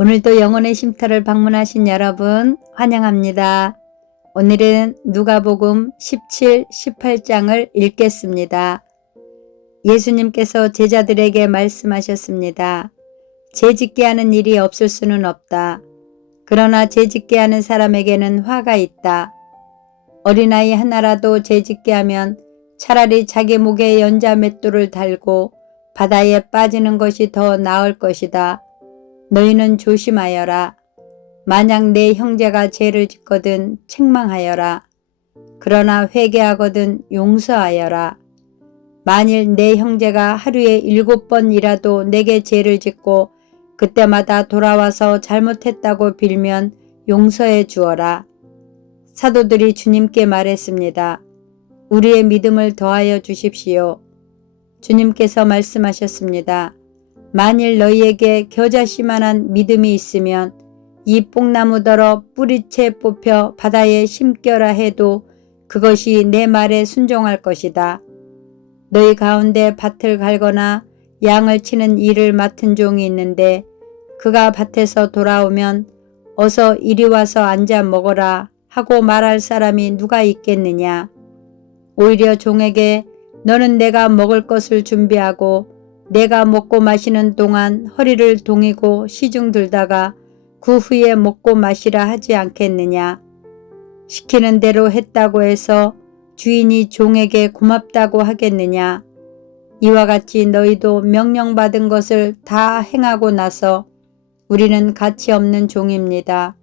오늘도 영혼의 쉼터를 방문하신 여러분 환영합니다. 오늘은 누가복음 17, 18장을 읽겠습니다. 예수님께서 제자들에게 말씀하셨습니다. 죄짓게 하는 일이 없을 수는 없다. 그러나 죄짓게 하는 사람에게는 화가 있다. 어린아이 하나라도 죄짓게 하면 차라리 자기 목에 연자 맷돌을 달고 바다에 빠지는 것이 더 나을 것이다. 너희는 조심하여라. 만약 내 형제가 죄를 짓거든 책망하여라. 그러나 회개하거든 용서하여라. 만일 내 형제가 하루에 7번이라도 내게 죄를 짓고 그때마다 돌아와서 잘못했다고 빌면 용서해 주어라. 사도들이 주님께 말했습니다. 우리의 믿음을 더하여 주십시오. 주님께서 말씀하셨습니다. 만일 너희에게 겨자씨만한 믿음이 있으면 이 뽕나무더러 뿌리채 뽑혀 바다에 심겨라 해도 그것이 내 말에 순종할 것이다. 너희 가운데 밭을 갈거나 양을 치는 일을 맡은 종이 있는데 그가 밭에서 돌아오면 어서 이리 와서 앉아 먹어라 하고 말할 사람이 누가 있겠느냐. 오히려 종에게 너는 내가 먹을 것을 준비하고 내가 먹고 마시는 동안 허리를 동이고 시중 들다가 그 후에 먹고 마시라 하지 않겠느냐. 시키는 대로 했다고 해서 주인이 종에게 고맙다고 하겠느냐. 이와 같이 너희도 명령받은 것을 다 행하고 나서 우리는 가치 없는 종입니다.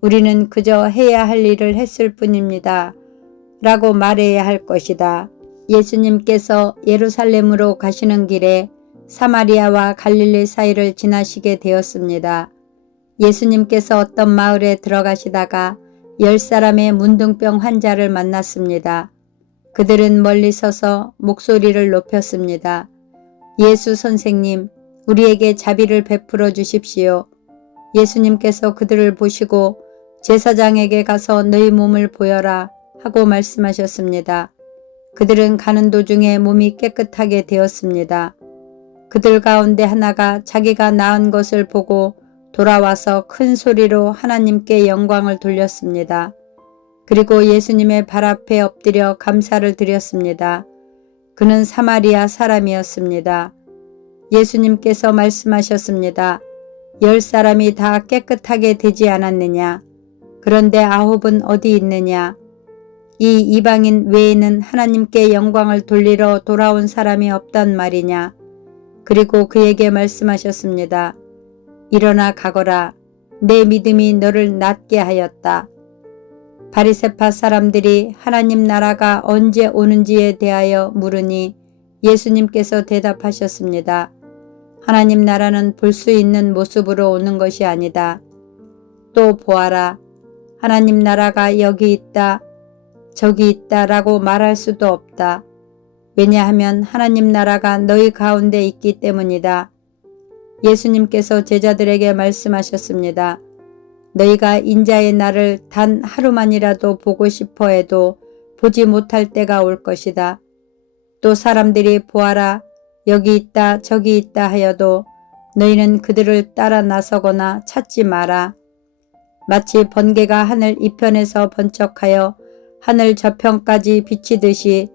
우리는 그저 해야 할 일을 했을 뿐입니다. 라고 말해야 할 것이다. 예수님께서 예루살렘으로 가시는 길에 사마리아와 갈릴리 사이를 지나시게 되었습니다. 예수님께서 어떤 마을에 들어가시다가 10사람의 문둥병 환자를 만났습니다. 그들은 멀리 서서 목소리를 높였습니다. 예수 선생님, 우리에게 자비를 베풀어 주십시오. 예수님께서 그들을 보시고 제사장에게 가서 너희 몸을 보여라 하고 말씀하셨습니다. 그들은 가는 도중에 몸이 깨끗하게 되었습니다. 그들 가운데 하나가 자기가 나은 것을 보고 돌아와서 큰 소리로 하나님께 영광을 돌렸습니다. 그리고 예수님의 발 앞에 엎드려 감사를 드렸습니다. 그는 사마리아 사람이었습니다. 예수님께서 말씀하셨습니다. 10사람이 다 깨끗하게 되지 않았느냐? 그런데 9은 어디 있느냐? 이 이방인 외에는 하나님께 영광을 돌리러 돌아온 사람이 없단 말이냐? 그리고 그에게 말씀하셨습니다. 일어나 가거라. 내 믿음이 너를 낫게 하였다. 바리새파 사람들이 하나님 나라가 언제 오는지에 대하여 물으니 예수님께서 대답하셨습니다. 하나님 나라는 볼 수 있는 모습으로 오는 것이 아니다. 또 보아라. 하나님 나라가 여기 있다, 저기 있다 라고 말할 수도 없다. 왜냐하면 하나님 나라가 너희 가운데 있기 때문이다. 예수님께서 제자들에게 말씀하셨습니다. 너희가 인자의 날을 단 하루만이라도 보고 싶어 해도 보지 못할 때가 올 것이다. 또 사람들이 보아라, 여기 있다, 저기 있다 하여도 너희는 그들을 따라 나서거나 찾지 마라. 마치 번개가 하늘 이편에서 번쩍하여 하늘 저편까지 비치듯이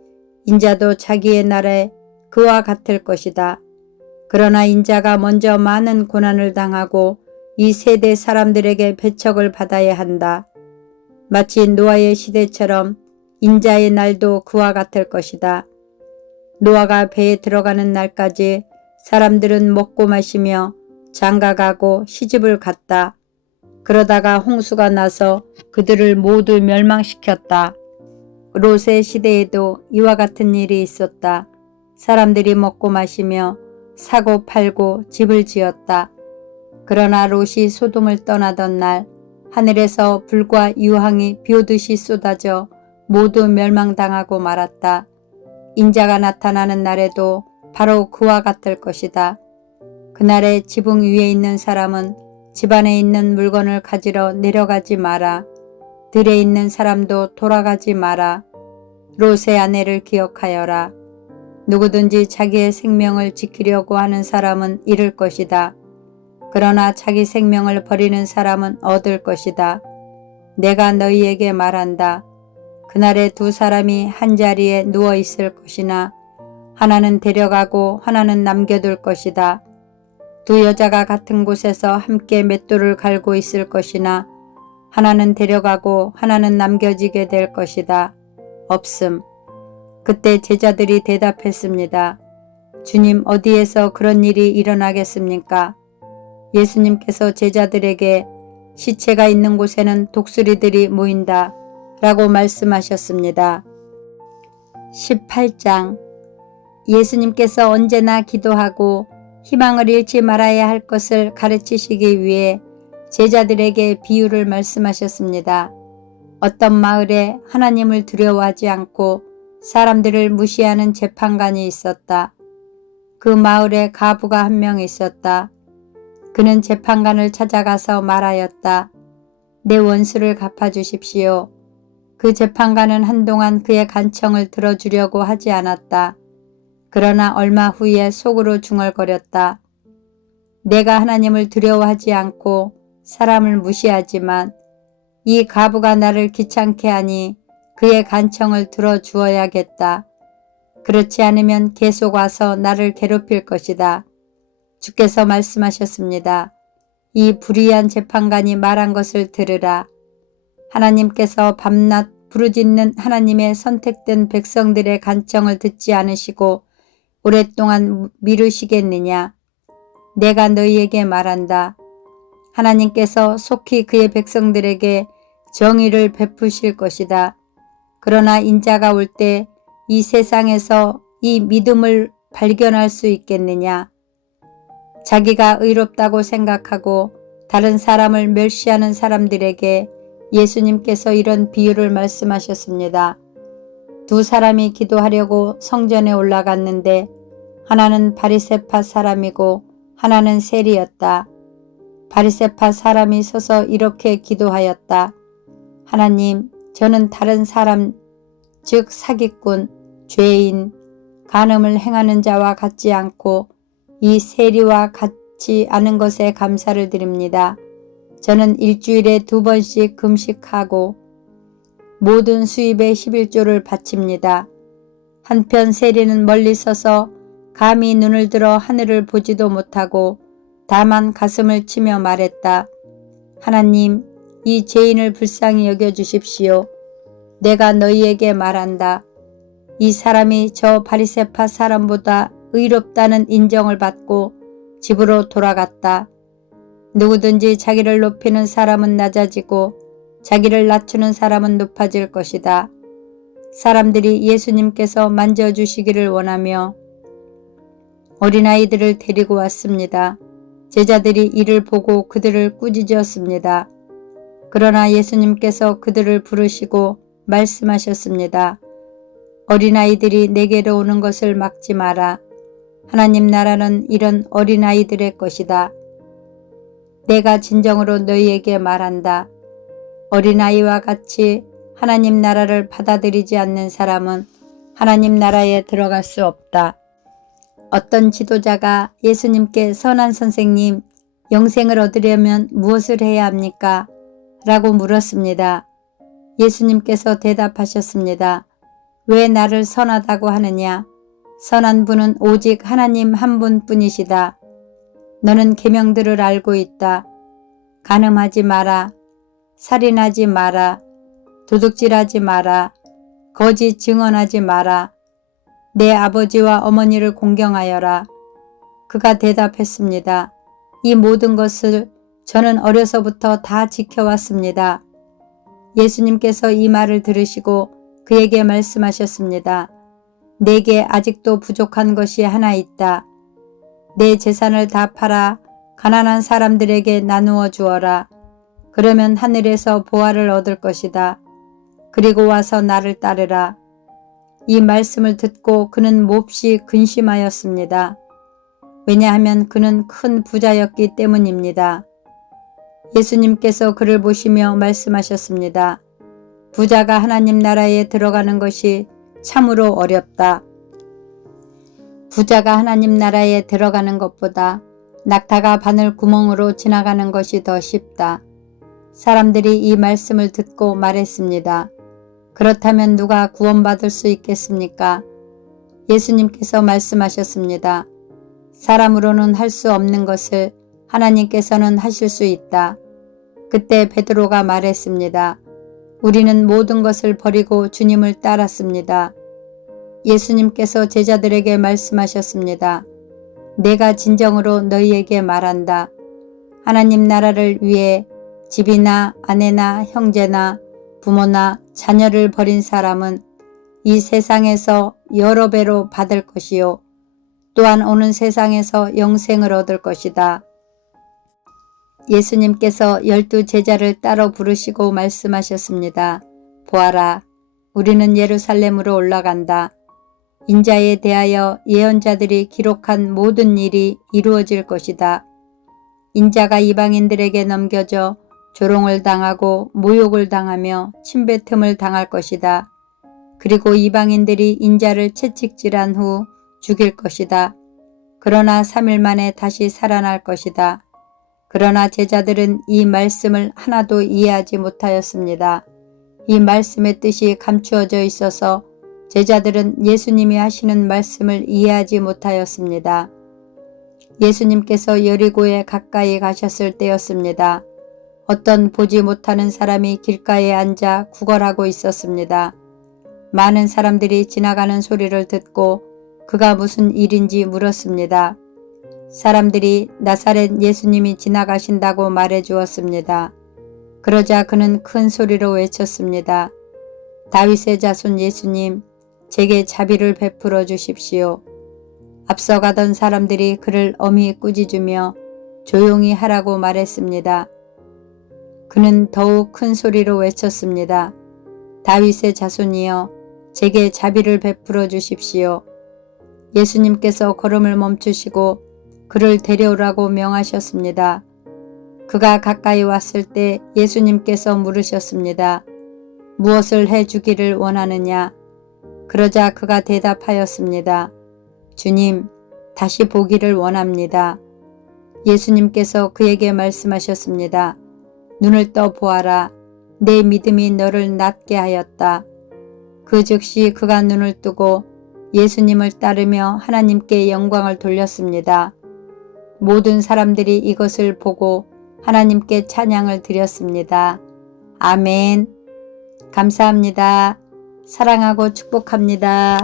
인자도 자기의 날에 그와 같을 것이다. 그러나 인자가 먼저 많은 고난을 당하고 이 세대 사람들에게 배척을 받아야 한다. 마치 노아의 시대처럼 인자의 날도 그와 같을 것이다. 노아가 배에 들어가는 날까지 사람들은 먹고 마시며 장가가고 시집을 갔다. 그러다가 홍수가 나서 그들을 모두 멸망시켰다. 롯의 시대에도 이와 같은 일이 있었다. 사람들이 먹고 마시며 사고 팔고 집을 지었다. 그러나 롯이 소돔을 떠나던 날 하늘에서 불과 유황이 비오듯이 쏟아져 모두 멸망당하고 말았다. 인자가 나타나는 날에도 바로 그와 같을 것이다. 그날에 지붕 위에 있는 사람은 집안에 있는 물건을 가지러 내려가지 마라. 들에 있는 사람도 돌아가지 마라. 롯의 아내를 기억하여라. 누구든지 자기의 생명을 지키려고 하는 사람은 잃을 것이다. 그러나 자기 생명을 버리는 사람은 얻을 것이다. 내가 너희에게 말한다. 그날에 두 사람이 한 자리에 누워 있을 것이나 하나는 데려가고 하나는 남겨둘 것이다. 두 여자가 같은 곳에서 함께 맷돌을 갈고 있을 것이나 하나는 데려가고 하나는 남겨지게 될 것이다. 없음. 그때 제자들이 대답했습니다. 주님, 어디에서 그런 일이 일어나겠습니까? 예수님께서 제자들에게 시체가 있는 곳에는 독수리들이 모인다 라고 말씀하셨습니다. 18장. 예수님께서 언제나 기도하고 희망을 잃지 말아야 할 것을 가르치시기 위해 제자들에게 비유를 말씀하셨습니다. 어떤 마을에 하나님을 두려워하지 않고 사람들을 무시하는 재판관이 있었다. 그 마을에 가부가 한 명 있었다. 그는 재판관을 찾아가서 말하였다. 내 원수를 갚아주십시오. 그 재판관은 한동안 그의 간청을 들어주려고 하지 않았다. 그러나 얼마 후에 속으로 중얼거렸다. 내가 하나님을 두려워하지 않고 사람을 무시하지만 이 가부가 나를 귀찮게 하니 그의 간청을 들어주어야겠다. 그렇지 않으면 계속 와서 나를 괴롭힐 것이다. 주께서 말씀하셨습니다. 이 불의한 재판관이 말한 것을 들으라. 하나님께서 밤낮 부르짖는 하나님의 선택된 백성들의 간청을 듣지 않으시고 오랫동안 미루시겠느냐? 내가 너희에게 말한다. 하나님께서 속히 그의 백성들에게 정의를 베푸실 것이다. 그러나 인자가 올 때 이 세상에서 이 믿음을 발견할 수 있겠느냐? 자기가 의롭다고 생각하고 다른 사람을 멸시하는 사람들에게 예수님께서 이런 비유를 말씀하셨습니다. 두 사람이 기도하려고 성전에 올라갔는데 하나는 바리새파 사람이고 하나는 세리였다. 바리새파 사람이 서서 이렇게 기도하였다. 하나님, 저는 다른 사람, 즉 사기꾼, 죄인, 간음을 행하는 자와 같지 않고 이 세리와 같지 않은 것에 감사를 드립니다. 저는 일주일에 2번씩 금식하고 모든 수입의 11조를 바칩니다. 한편 세리는 멀리 서서 감히 눈을 들어 하늘을 보지도 못하고 다만 가슴을 치며 말했다. 하나님, 이 죄인을 불쌍히 여겨주십시오. 내가 너희에게 말한다. 이 사람이 저 바리새파 사람보다 의롭다는 인정을 받고 집으로 돌아갔다. 누구든지 자기를 높이는 사람은 낮아지고 자기를 낮추는 사람은 높아질 것이다. 사람들이 예수님께서 만져주시기를 원하며 어린아이들을 데리고 왔습니다. 제자들이 이를 보고 그들을 꾸짖었습니다. 그러나 예수님께서 그들을 부르시고 말씀하셨습니다. 어린아이들이 내게로 오는 것을 막지 마라. 하나님 나라는 이런 어린아이들의 것이다. 내가 진정으로 너희에게 말한다. 어린아이와 같이 하나님 나라를 받아들이지 않는 사람은 하나님 나라에 들어갈 수 없다. 어떤 지도자가 예수님께 선한 선생님, 영생을 얻으려면 무엇을 해야 합니까? 라고 물었습니다. 예수님께서 대답하셨습니다. 왜 나를 선하다고 하느냐? 선한 분은 오직 하나님 한 분뿐이시다. 너는 계명들을 알고 있다. 간음하지 마라. 살인하지 마라. 도둑질하지 마라. 거짓 증언하지 마라. 내 아버지와 어머니를 공경하여라. 그가 대답했습니다. 이 모든 것을 저는 어려서부터 다 지켜왔습니다. 예수님께서 이 말을 들으시고 그에게 말씀하셨습니다. 내게 아직도 부족한 것이 하나 있다. 내 재산을 다 팔아 가난한 사람들에게 나누어 주어라. 그러면 하늘에서 보화를 얻을 것이다. 그리고 와서 나를 따르라. 이 말씀을 듣고 그는 몹시 근심하였습니다. 왜냐하면 그는 큰 부자였기 때문입니다. 예수님께서 그를 보시며 말씀하셨습니다. 부자가 하나님 나라에 들어가는 것이 참으로 어렵다. 부자가 하나님 나라에 들어가는 것보다 낙타가 바늘 구멍으로 지나가는 것이 더 쉽다. 사람들이 이 말씀을 듣고 말했습니다. 그렇다면 누가 구원받을 수 있겠습니까? 예수님께서 말씀하셨습니다. 사람으로는 할 수 없는 것을 하나님께서는 하실 수 있다. 그때 베드로가 말했습니다. 우리는 모든 것을 버리고 주님을 따랐습니다. 예수님께서 제자들에게 말씀하셨습니다. 내가 진정으로 너희에게 말한다. 하나님 나라를 위해 집이나 아내나 형제나 부모나 자녀를 버린 사람은 이 세상에서 여러 배로 받을 것이요. 또한 오는 세상에서 영생을 얻을 것이다. 예수님께서 12 제자를 따로 부르시고 말씀하셨습니다. 보아라, 우리는 예루살렘으로 올라간다. 인자에 대하여 예언자들이 기록한 모든 일이 이루어질 것이다. 인자가 이방인들에게 넘겨져 조롱을 당하고 모욕을 당하며 침뱉음을 당할 것이다. 그리고 이방인들이 인자를 채찍질한 후 죽일 것이다. 그러나 3일 만에 다시 살아날 것이다. 그러나 제자들은 이 말씀을 하나도 이해하지 못하였습니다. 이 말씀의 뜻이 감추어져 있어서 제자들은 예수님이 하시는 말씀을 이해하지 못하였습니다. 예수님께서 여리고에 가까이 가셨을 때였습니다. 어떤 보지 못하는 사람이 길가에 앉아 구걸하고 있었습니다. 많은 사람들이 지나가는 소리를 듣고 그가 무슨 일인지 물었습니다. 사람들이 나사렛 예수님이 지나가신다고 말해 주었습니다. 그러자 그는 큰 소리로 외쳤습니다. 다윗의 자손 예수님, 제게 자비를 베풀어 주십시오. 앞서가던 사람들이 그를 엄히 꾸짖으며 조용히 하라고 말했습니다. 그는 더욱 큰 소리로 외쳤습니다. 다윗의 자손이여, 제게 자비를 베풀어 주십시오. 예수님께서 걸음을 멈추시고 그를 데려오라고 명하셨습니다. 그가 가까이 왔을 때 예수님께서 물으셨습니다. 무엇을 해주기를 원하느냐? 그러자 그가 대답하였습니다. 주님, 다시 보기를 원합니다. 예수님께서 그에게 말씀하셨습니다. 눈을 떠 보아라. 내 믿음이 너를 낫게 하였다. 그 즉시 그가 눈을 뜨고 예수님을 따르며 하나님께 영광을 돌렸습니다. 모든 사람들이 이것을 보고 하나님께 찬양을 드렸습니다. 아멘. 감사합니다. 사랑하고 축복합니다.